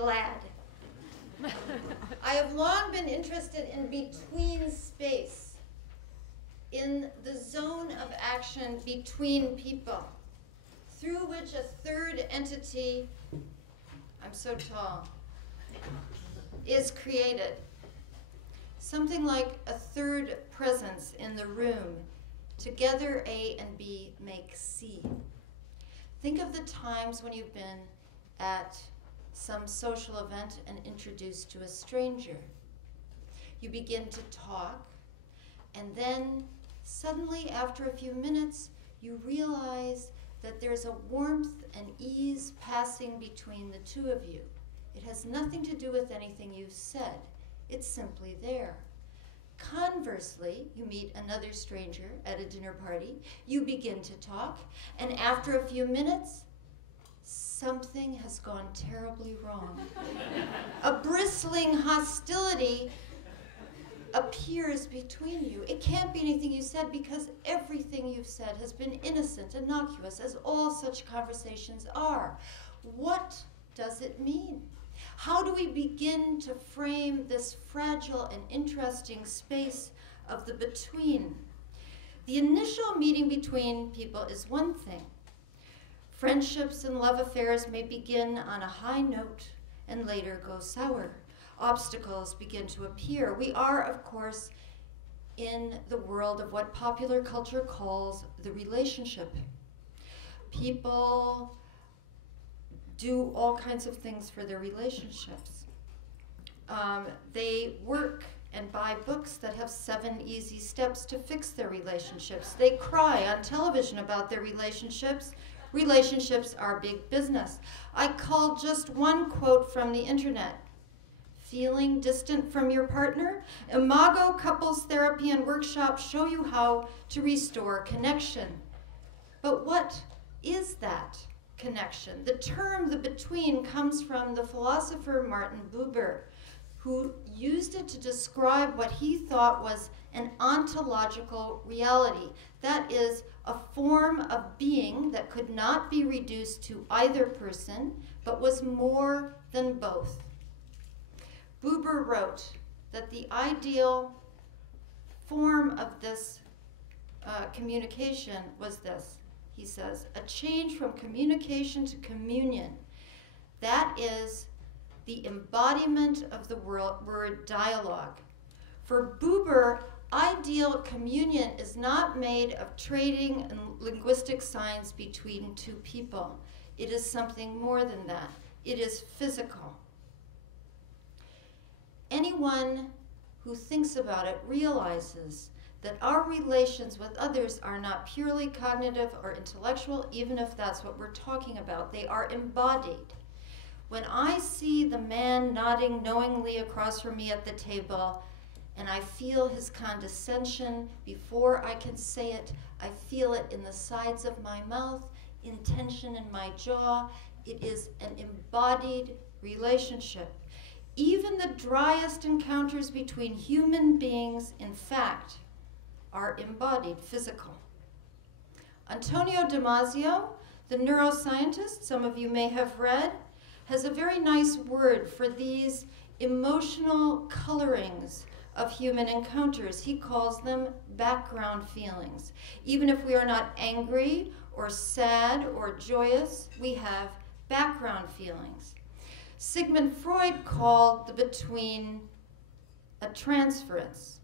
glad. I have long been interested in between space, in the zone of action between people, through which a third entity, I'm so tall, is created. Something like a third presence in the room. Together, A and B make C. Think of the times when you've been at some social event and introduced to a stranger. You begin to talk, and then suddenly, after a few minutes, you realize that there's a warmth and ease passing between the two of you. It has nothing to do with anything you've said. It's simply there. Conversely, you meet another stranger at a dinner party, you begin to talk, and after a few minutes, something has gone terribly wrong. A bristling hostility appears between you. It can't be anything you said because everything you've said has been innocent, innocuous, as all such conversations are. What does it mean? How do we begin to frame this fragile and interesting space of the between? The initial meeting between people is one thing. Friendships and love affairs may begin on a high note and later go sour. Obstacles begin to appear. We are, of course, in the world of what popular culture calls the relationship. People do all kinds of things for their relationships. They work and buy books that have 7 easy steps to fix their relationships. They cry on television about their relationships. Relationships are big business. I called just one quote from the internet. Feeling distant from your partner? Imago Couples Therapy and Workshops show you how to restore connection. But what is that connection? The term the between comes from the philosopher Martin Buber, who used it to describe what he thought was an ontological reality. That is, a form of being that could not be reduced to either person, but was more than both. Buber wrote that the ideal form of this communication was this. He says, a change from communication to communion. That is the embodiment of the word dialogue. For Buber, ideal communion is not made of trading and linguistic signs between two people. It is something more than that. It is physical. Anyone who thinks about it realizes that our relations with others are not purely cognitive or intellectual, even if that's what we're talking about. They are embodied. When I see the man nodding knowingly across from me at the table, and I feel his condescension before I can say it, I feel it in the sides of my mouth, in tension in my jaw. It is an embodied relationship. Even the driest encounters between human beings, in fact, are embodied, physical. Antonio Damasio, the neuroscientist, some of you may have read, has a very nice word for these emotional colorings of human encounters. He calls them background feelings. Even if we are not angry or sad or joyous, we have background feelings. Sigmund Freud called the between a transference.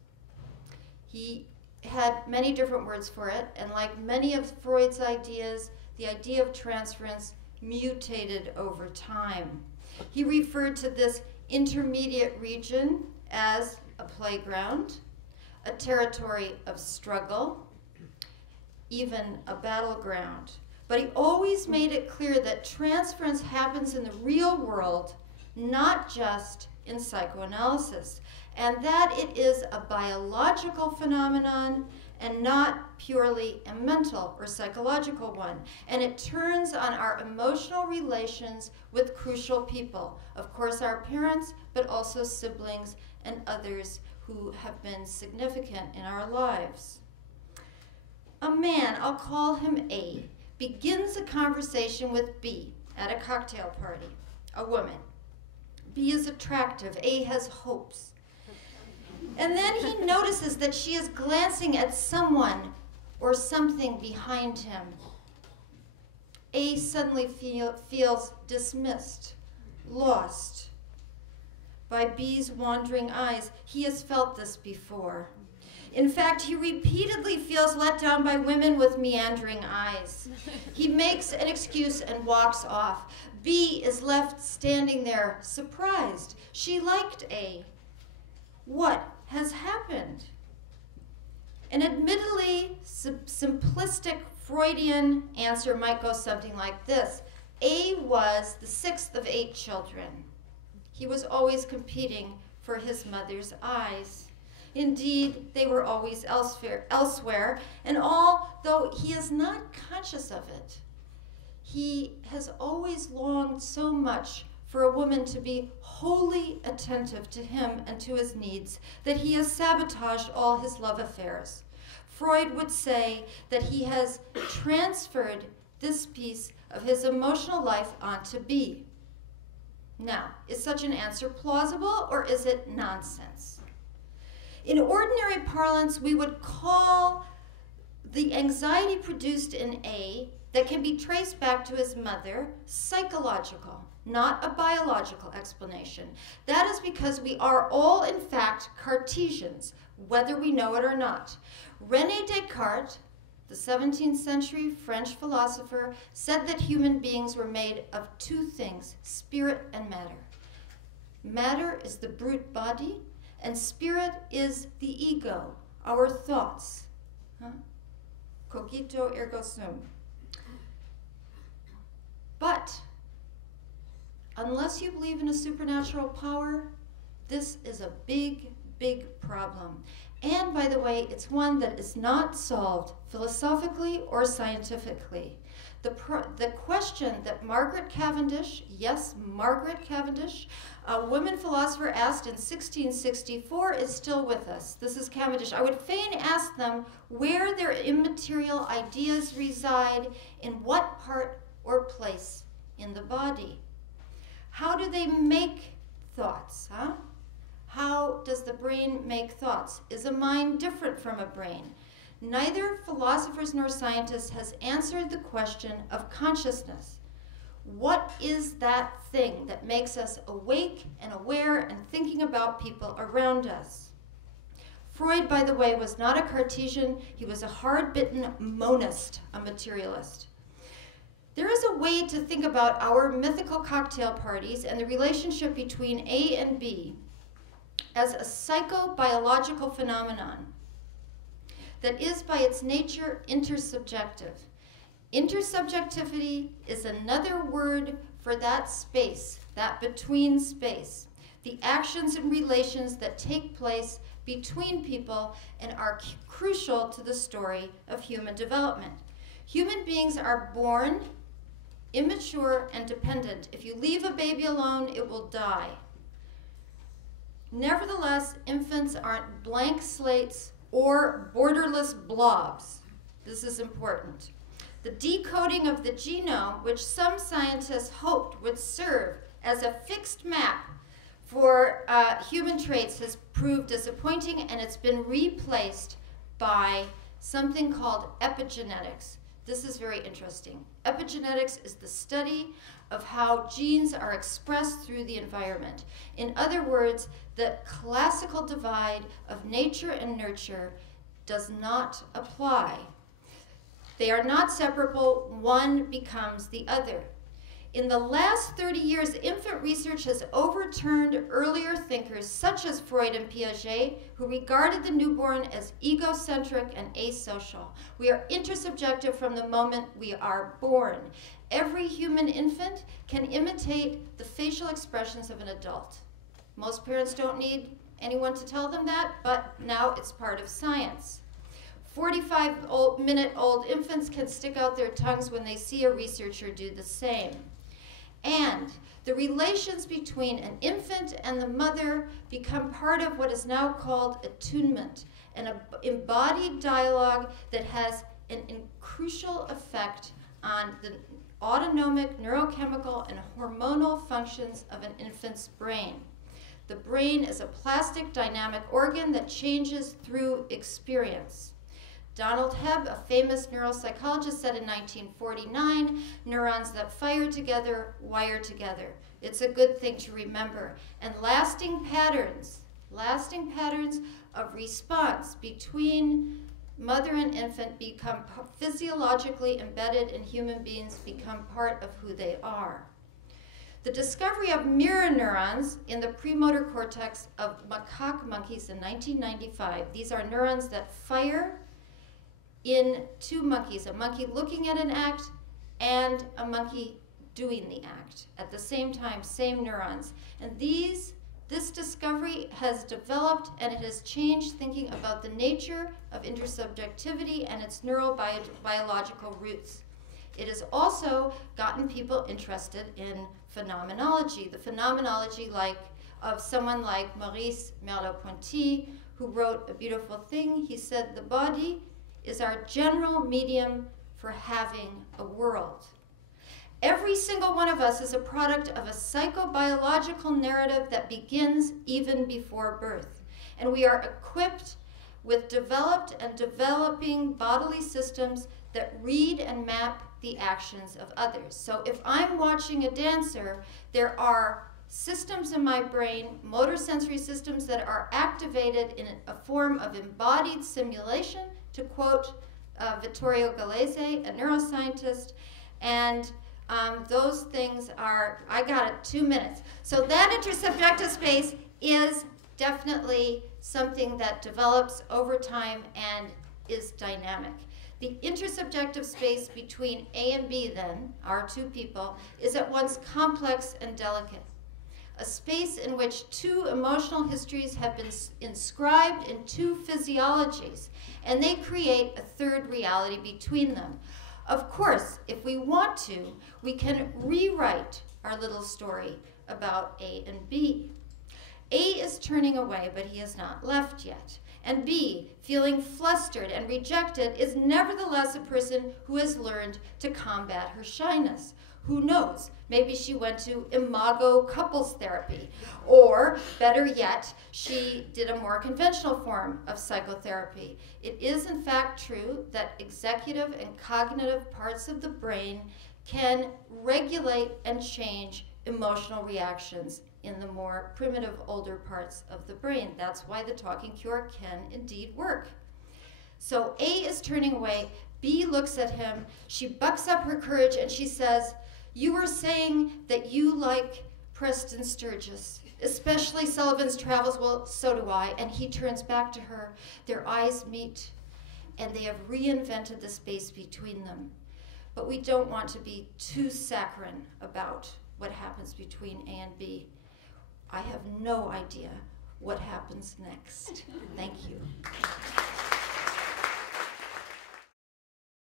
He had many different words for it, and like many of Freud's ideas, the idea of transference mutated over time. He referred to this intermediate region as a playground, a territory of struggle, even a battleground. But he always made it clear that transference happens in the real world, not just in psychoanalysis, and that it is a biological phenomenon and not purely a mental or psychological one. And it turns on our emotional relations with crucial people. Of course, our parents, but also siblings and others who have been significant in our lives. A man, I'll call him A, begins a conversation with B at a cocktail party, a woman. B is attractive. A has hopes. And then he notices that she is glancing at someone or something behind him. A suddenly feels dismissed, lost by B's wandering eyes. He has felt this before. In fact, he repeatedly feels let down by women with meandering eyes. He makes an excuse and walks off. B is left standing there, surprised. She liked A. What has happened? An admittedly simplistic Freudian answer might go something like this. A was the sixth of 8 children. He was always competing for his mother's eyes. Indeed, they were always elsewhere, and although he is not conscious of it, he has always longed so much for a woman to be wholly attentive to him and to his needs that he has sabotaged all his love affairs. Freud would say that he has transferred this piece of his emotional life onto B. Now, is such an answer plausible, or is it nonsense? In ordinary parlance, we would call the anxiety produced in A that can be traced back to his mother psychological, not a biological explanation. That is because we are all, in fact, Cartesians, whether we know it or not. René Descartes, the 17th century French philosopher, said that human beings were made of 2 things, spirit and matter. Matter is the brute body, and spirit is the ego, our thoughts. Cogito ergo sum. But unless you believe in a supernatural power, this is a big, big problem. And by the way, it's one that is not solved philosophically or scientifically. The question that Margaret Cavendish, yes, Margaret Cavendish, a woman philosopher, asked in 1664 is still with us. This is Cavendish. I would fain ask them where their immaterial ideas reside, in what part or place in the body. How do they make thoughts, How does the brain make thoughts? Is a mind different from a brain? Neither philosophers nor scientists has answered the question of consciousness. What is that thing that makes us awake and aware and thinking about people around us? Freud, by the way, was not a Cartesian. He was a hard-bitten monist, a materialist. There is a way to think about our mythical cocktail parties and the relationship between A and B as a psychobiological phenomenon that is by its nature intersubjective. Intersubjectivity is another word for that space, that between space, the actions and relations that take place between people and are crucial to the story of human development. Human beings are born immature and dependent. If you leave a baby alone, it will die. Nevertheless, infants aren't blank slates or borderless blobs. This is important. The decoding of the genome, which some scientists hoped would serve as a fixed map for human traits, has proved disappointing, and it's been replaced by something called epigenetics. This is very interesting. Epigenetics is the study of how genes are expressed through the environment. In other words, the classical divide of nature and nurture does not apply. They are not separable. One becomes the other. In the last 30 years, infant research has overturned earlier thinkers such as Freud and Piaget, who regarded the newborn as egocentric and asocial. We are intersubjective from the moment we are born. Every human infant can imitate the facial expressions of an adult. Most parents don't need anyone to tell them that, but now it's part of science. 45-minute-old infants can stick out their tongues when they see a researcher do the same. And the relations between an infant and the mother become part of what is now called attunement, an embodied dialogue that has a crucial effect on the autonomic, neurochemical, and hormonal functions of an infant's brain. The brain is a plastic, dynamic organ that changes through experience. Donald Hebb, a famous neuropsychologist, said in 1949, neurons that fire together wire together. It's a good thing to remember. And lasting patterns of response between mother and infant become physiologically embedded in human beings, become part of who they are. The discovery of mirror neurons in the premotor cortex of macaque monkeys in 1995, these are neurons that fire in two monkeys, a monkey looking at an act and a monkey doing the act at the same time, same neurons. And this discovery has developed and it has changed thinking about the nature of intersubjectivity and its neurobiological roots. It has also gotten people interested in phenomenology, the phenomenology of someone like Maurice Merleau-Ponty, who wrote a beautiful thing. He said, the body is our general medium for having a world. Every single one of us is a product of a psychobiological narrative that begins even before birth. And we are equipped with developed and developing bodily systems that read and map the actions of others. So if I'm watching a dancer, there are systems in my brain, motor sensory systems that are activated in a form of embodied simulation, to quote Vittorio Galeazzi, a neuroscientist, and those things are, I got it, 2 minutes. So that intersubjective space is definitely something that develops over time and is dynamic. The intersubjective space between A and B then, our two people, is at once complex and delicate. A space in which two emotional histories have been inscribed in two physiologies, and they create a third reality between them. Of course, if we want to, we can rewrite our little story about A and B. A is turning away, but he has not left yet. And B, feeling flustered and rejected, is nevertheless a person who has learned to combat her shyness. Who knows? Maybe she went to imago couples therapy. Or, better yet, she did a more conventional form of psychotherapy. It is, in fact, true that executive and cognitive parts of the brain can regulate and change emotional reactions in the more primitive, older parts of the brain. That's why the talking cure can indeed work. So A is turning away. B looks at him. She bucks up her courage and she says, "You were saying that you like Preston Sturgis, especially Sullivan's Travels." "Well, so do I." And he turns back to her. Their eyes meet, and they have reinvented the space between them. But we don't want to be too saccharine about what happens between A and B. I have no idea what happens next. Thank you.